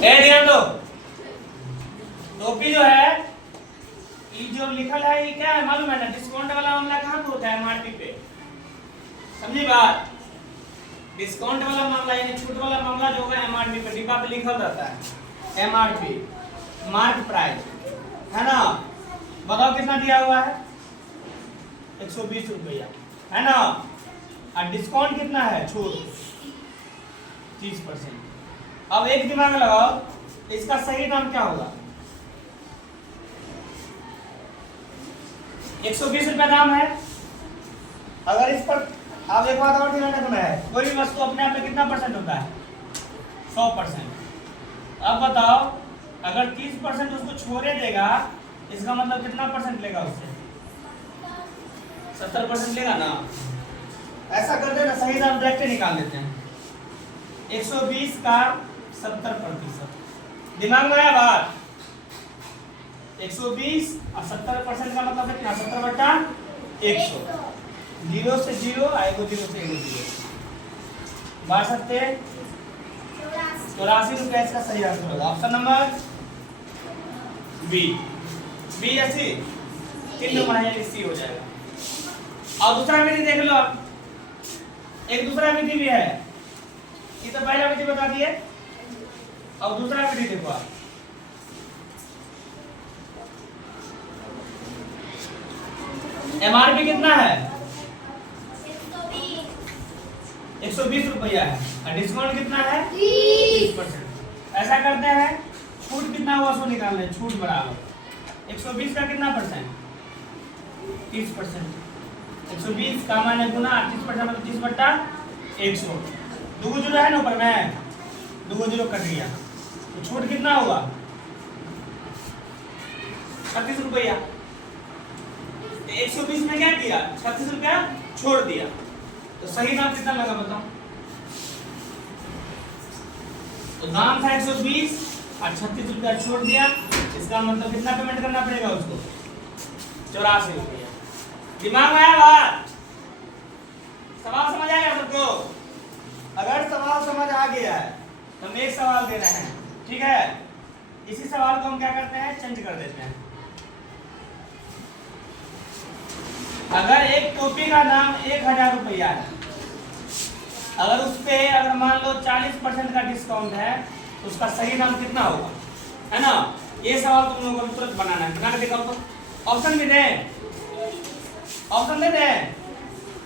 ध्यान दो, टोपी जो है ये जो लिखल है ये क्या है मालूम है ना? डिस्काउंट वाला मामला कहाँ पे होता है? एमआरपी पे। समझी बात? डिस्काउंट वाला मामला यानी छूट वाला मामला जो होगा एमआरपी पे डिब्बा पे लिखल रहता है। एमआरपी मार्क प्राइस है ना? बताओ कितना दिया हुआ है? 120 रुपया है ना? और डिस्काउंट कितना है? छूट 30%। अब एक दिमाग लगाओ, इसका सही नाम क्या होगा? 120 रुपया दाम है। अगर इस पर आप एक बात और ध्यान रखना है, कोई भी वस्तु अपने आप में कितना परसेंट होता है? 100%। अब बताओ अगर 30% उसको छोड़े देगा, इसका मतलब कितना परसेंट लेगा उससे? 70% लेगा ना? ऐसा करते ना, सही दाम डायरेक्ट निकाल लेते हैं। 120 का 70%। दिमाग में आया बात? 120 और 70% का मतलब कितना? 70 बटा 100। 0 से 0 आएगा, 0 से 1 0 बार सकते 84 रुपया इसका सही आंसर होगा। Option number B. बी ऐसी 3 नंबर है, सी हो जाएगा। और दूसरा विधि देख लो आप, एक दूसरा विधि भी है। ये तो पहला विधि बता दिए, अब दूसरा विधि देखो आप। एमआरपी कितना है? 120 रुपया है और डिस्काउंट कितना है? 30%। ऐसा करते हैं, छूट कितना हुआ सो निकाल लें। छूट बराबर 120 का कितना परसेंट? 30%। 120 का माने गुना 30% मतलब 30 बटा 100। 2 जीरो है ना ऊपर में, 2 जीरो कट गया तो छूट कितना हुआ? 36 रुपया। 120 में क्या किया? 36 रुपया छोड़ दिया, तो सही दाम कितना लगा बताओ? तो दाम था 120 और 36 रुपया छोड़ दिया, इसका मतलब कितना पेमेंट करना पड़ेगा उसको? 84 रुपया। दिमाग में आया बात? सवाल समझ आया सबको? अगर सवाल समझ आ गया है तो हम एक सवाल दे रहे हैं, ठीक है? इसी सवाल को हम क्या करते हैं? चेंज कर देते हैं। अगर एक टोपी का दाम 1000 रुपया है, अगर उस पे अगर मान लो 40% का डिस्काउंट है, तो उसका सही दाम कितना होगा? है ना? ये सवाल तुम लोगों को तुरंत बनाना है। बना के दिखाओ तो। ऑप्शन भी दें? ऑप्शन दे दें?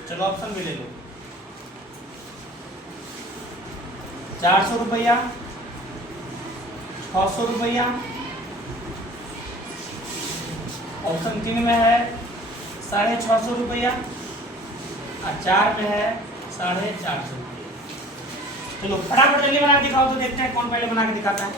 चलो ऑप्शन भी ले लो। 400 रुपया, 600 रुपया, ऑप्शन 3 में है 650 रुपया और 4 में है 450 रुपया। चलो फटाफट जल्दी बना के दिखाओ तो देखते हैं कौन पहले बना के दिखाता है।